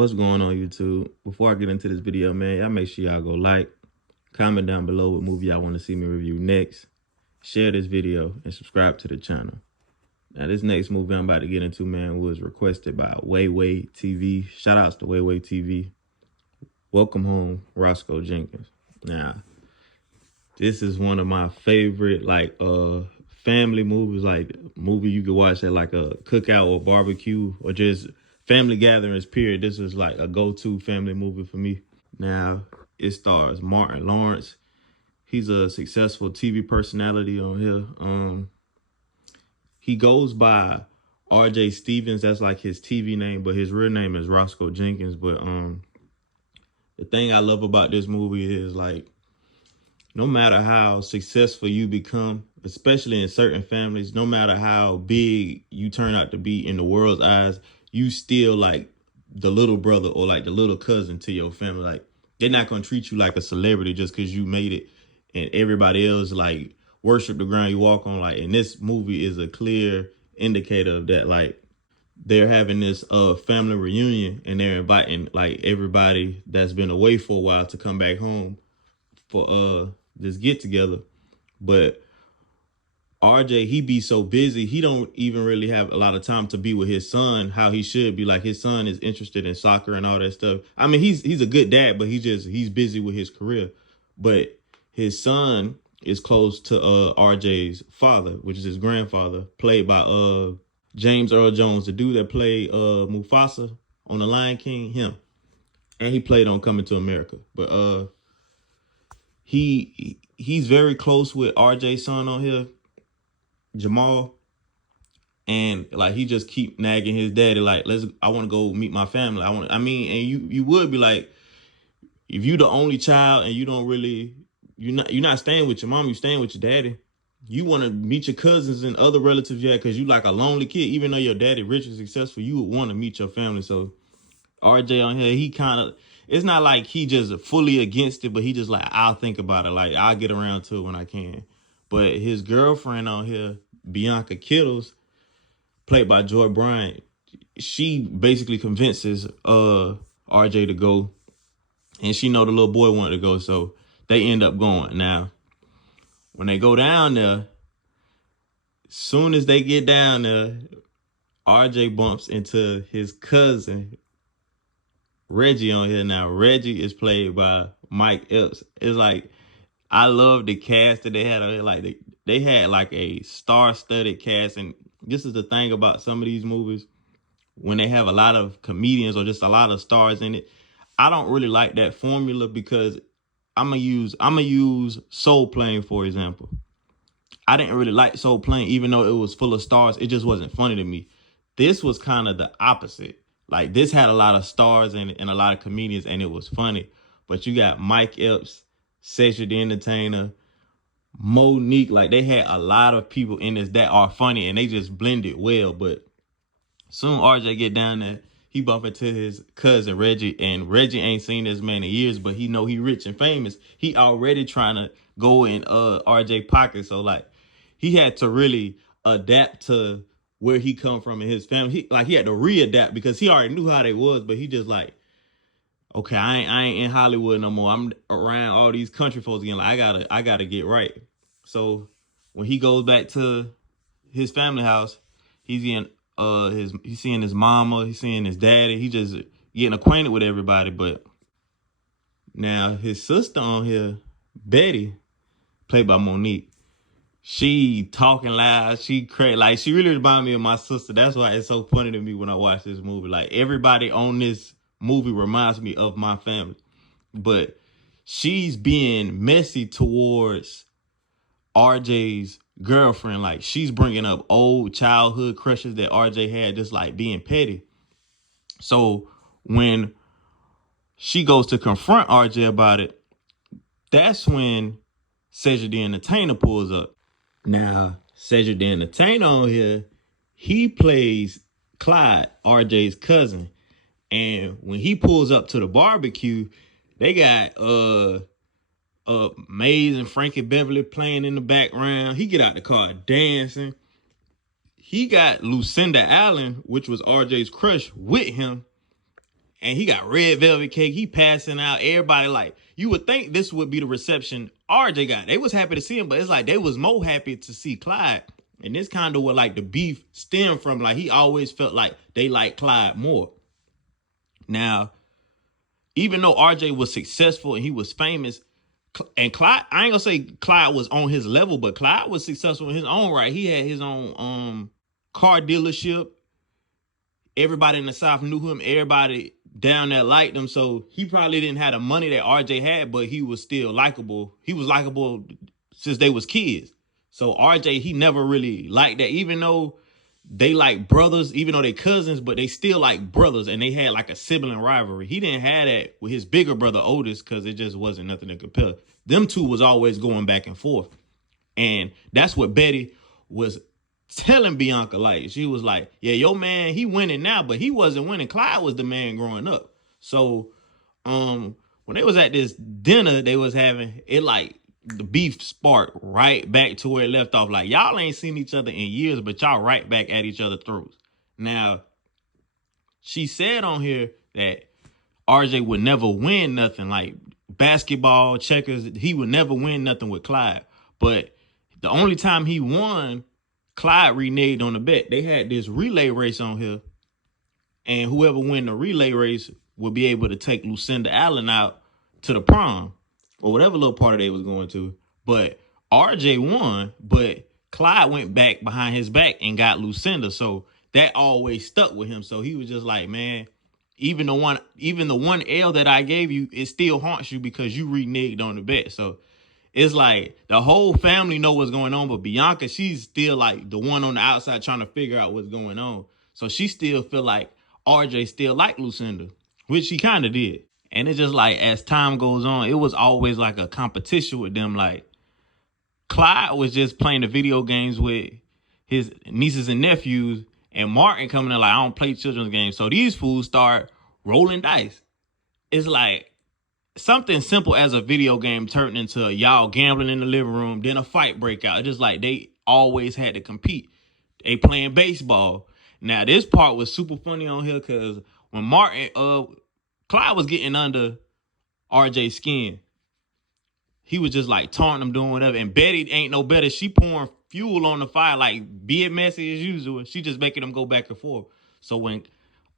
What's going on, YouTube? Before I get into this video, man, y'all make sure y'all go like, comment down below what movie y'all want to see me review next, share this video, and subscribe to the channel. Now, this next movie I'm about to get into, man, was requested by Way TV. Shout outs to Way TV. Welcome home, Roscoe Jenkins. Now, this is one of my favorite, family movies, like movie you could watch at like a cookout or barbecue or just family gatherings, period. This is like a go-to family movie for me. Now, it stars Martin Lawrence. He's a successful TV personality on here. He goes by RJ Stevens. That's like his TV name, but his real name is Roscoe Jenkins. But the thing I love about this movie is, like, no matter how successful you become, especially in certain families, no matter how big you turn out to be in the world's eyes, you still like the little brother or like the little cousin to your family. Like, they're not going to treat you like a celebrity just because you made it and everybody else like worship the ground you walk on. Like, and this movie is a clear indicator of that. Like, they're having this family reunion and they're inviting like everybody that's been away for a while to come back home for this get together. But RJ, he be so busy, he don't even really have a lot of time to be with his son how he should be. Like, his son is interested in soccer and all that stuff. I mean, he's a good dad, but he's busy with his career. But his son is close to RJ's father, which is his grandfather, played by James Earl Jones, the dude that played Mufasa on The Lion King, him. And he played on Coming to America. But he's very close with RJ's son on here, Jamal. And like, he just keep nagging his daddy, like, I want to go meet my family. And you would be like, if you the only child and you don't really, you're not staying with your mom, you're staying with your daddy. You want to meet your cousins and other relatives, yeah, because you like a lonely kid. Even though your daddy rich and successful, you would want to meet your family. So RJ on here, he kind of, it's not like he just fully against it, but he just like, I'll think about it. Like, I'll get around to it when I can. But his girlfriend on here, Bianca Kittles, played by Joy Bryant, she basically convinces RJ to go. And she know the little boy wanted to go, so they end up going. Now, when they go down there, soon as they get down there, RJ bumps into his cousin, Reggie, on here. Now, Reggie is played by Mike Epps. It's like, I love the cast that they had on here. Like, they had like a star-studded cast. And this is the thing about some of these movies, when they have a lot of comedians or just a lot of stars in it, I don't really like that formula, because I'm gonna use Soul Plane, for example. I didn't really like Soul Plane, even though it was full of stars. It just wasn't funny to me. This was kind of the opposite. Like, this had a lot of stars and a lot of comedians, and it was funny. But you got Mike Epps, Cedric the Entertainer, Monique. Like, they had a lot of people in this that are funny, and they just blended well. But soon RJ get down there, he bump into his cousin Reggie, and Reggie ain't seen this man in years, but he know he rich and famous. He already trying to go in RJ pocket. So like, he had to really adapt to where he come from in his family. He had to readapt, because he already knew how they was, but he just like, okay, I ain't in Hollywood no more. I'm around all these country folks again. Like, I gotta get right. So when he goes back to his family house, he's seeing his mama, he's seeing his daddy, he just getting acquainted with everybody. But now his sister on here, Betty, played by Monique, she talking loud, she crazy. Like, she really reminded me of my sister. That's why it's so funny to me when I watch this movie. Like, everybody on this movie reminds me of my family. But she's being messy towards RJ's girlfriend. Like, she's bringing up old childhood crushes that RJ had, just like being petty. So when she goes to confront RJ about it, that's when Cedric the Entertainer pulls up. Now, Cedric the Entertainer on here, he plays Clyde, RJ's cousin. And when he pulls up to the barbecue, they got Maze and Frankie Beverly playing in the background. He get out the car dancing. He got Lucinda Allen, which was RJ's crush, with him. and he got red velvet cake. He passing out. Everybody like, you would think this would be the reception RJ got. They was happy to see him, but it's like they was more happy to see Clyde. And this kind of what like the beef stemmed from. Like he always felt like they liked Clyde more. Now, even though RJ was successful and he was famous, and Clyde, I ain't gonna say Clyde was on his level, but Clyde was successful in his own right. He had his own car dealership. Everybody in the South knew him. Everybody down there liked him. So he probably didn't have the money that RJ had, but he was still likable. He was likable since they was kids. So RJ, he never really liked that, even though they like brothers, even though they cousins, but they still like brothers, and they had like a sibling rivalry. He didn't have that with his bigger brother Otis because it just wasn't nothing to compare. Them two was always going back and forth. And that's what Betty was telling Bianca. Like, she was like, yeah, your man, he winning now, but he wasn't winning. Clyde was the man growing up. So when they was at this dinner they was having, it like the beef sparked right back to where it left off. Like, y'all ain't seen each other in years, but y'all right back at each other's throats. Now, she said on here that RJ would never win nothing like basketball, checkers. He would never win nothing with Clyde. But the only time he won, Clyde reneged on the bet. They had this relay race on here, and whoever win the relay race would be able to take Lucinda Allen out to the prom, or whatever little party they was going to. But RJ won, but Clyde went back behind his back and got Lucinda. So that always stuck with him. So he was just like, man, even the one L that I gave you, it still haunts you because you reneged on the bet. So it's like the whole family know what's going on, but Bianca, she's still like the one on the outside trying to figure out what's going on. So she still feel like RJ still like Lucinda, which she kind of did. And it's just like, as time goes on, it was always like a competition with them. Like, Clyde was just playing the video games with his nieces and nephews, and Martin coming in like, I don't play children's games. So these fools start rolling dice. It's like something simple as a video game turned into y'all gambling in the living room, then a fight break out. It's just like they always had to compete. They playing baseball. Now, this part was super funny on here because when Clyde was getting under RJ's skin, he was just like taunting him, doing whatever. And Betty ain't no better. She pouring fuel on the fire, like being messy as usual. She just making them go back and forth. So when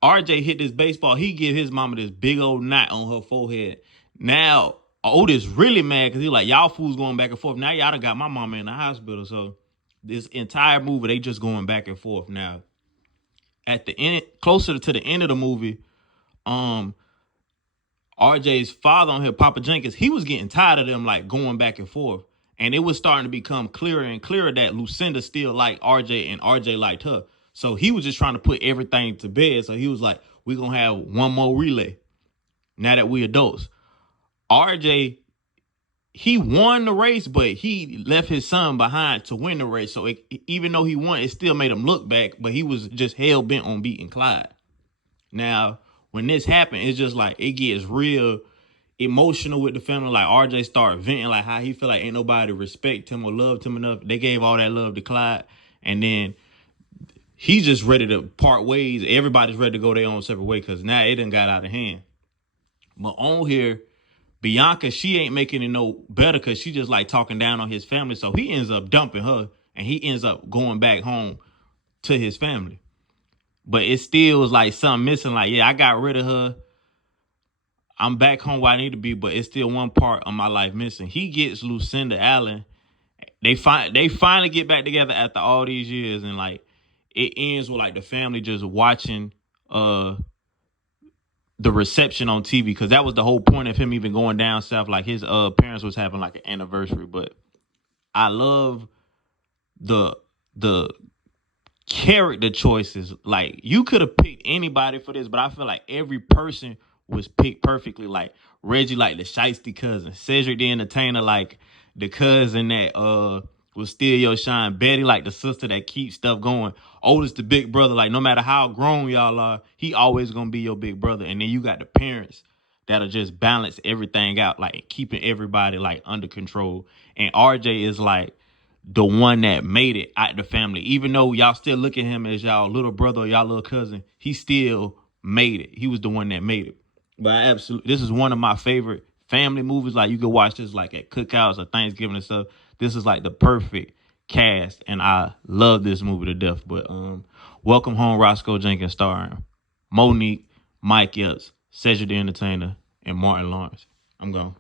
RJ hit this baseball, he give his mama this big old knot on her forehead. Now, Otis really mad because he like, y'all fools going back and forth. Now y'all done got my mama in the hospital. So this entire movie, they just going back and forth. Now, at the end, closer to the end of the movie, RJ's father on here, Papa Jenkins, he was getting tired of them like going back and forth. And it was starting to become clearer and clearer that Lucinda still liked RJ and RJ liked her. So he was just trying to put everything to bed. So he was like, we're going to have one more relay now that we adults. RJ, he won the race, but he left his son behind to win the race. So even though he won, it still made him look back, but he was just hell-bent on beating Clyde. Now, when this happened, it's just like it gets real emotional with the family. Like RJ started venting like how he feel like ain't nobody respect him or loved him enough. They gave all that love to Clyde, and then he's just ready to part ways. Everybody's ready to go their own separate way because now it done got out of hand. But on here, Bianca, she ain't making it no better because she just like talking down on his family. So he ends up dumping her, and he ends up going back home to his family. But it still was like something missing. Like, yeah, I got rid of her. I'm back home where I need to be, but it's still one part of my life missing. He gets Lucinda Allen. They finally get back together after all these years, and like it ends with like the family just watching the reception on TV, because that was the whole point of him even going down south. Like his parents was having like an anniversary. But I love the character choices. Like, you could have picked anybody for this, but I feel like every person was picked perfectly. Like Reggie, like the shiesty cousin. Cedric, the entertainer, like the cousin that will steal your shine. Betty, like the sister that keeps stuff going. Otis, the big brother. Like, no matter how grown y'all are, he always gonna be your big brother. And then you got the parents that'll just balance everything out, like keeping everybody like under control. And RJ is like the one that made it out the family. Even though y'all still look at him as y'all little brother or y'all little cousin, he still made it. He was the one that made it. But I absolutely, this is one of my favorite family movies. Like, you could watch this like at cookouts or Thanksgiving and stuff. This is like the perfect cast, and I love this movie to death. But Welcome Home, Roscoe Jenkins, starring Monique, Mike Epps, Cedric the Entertainer, and Martin Lawrence. I'm gone.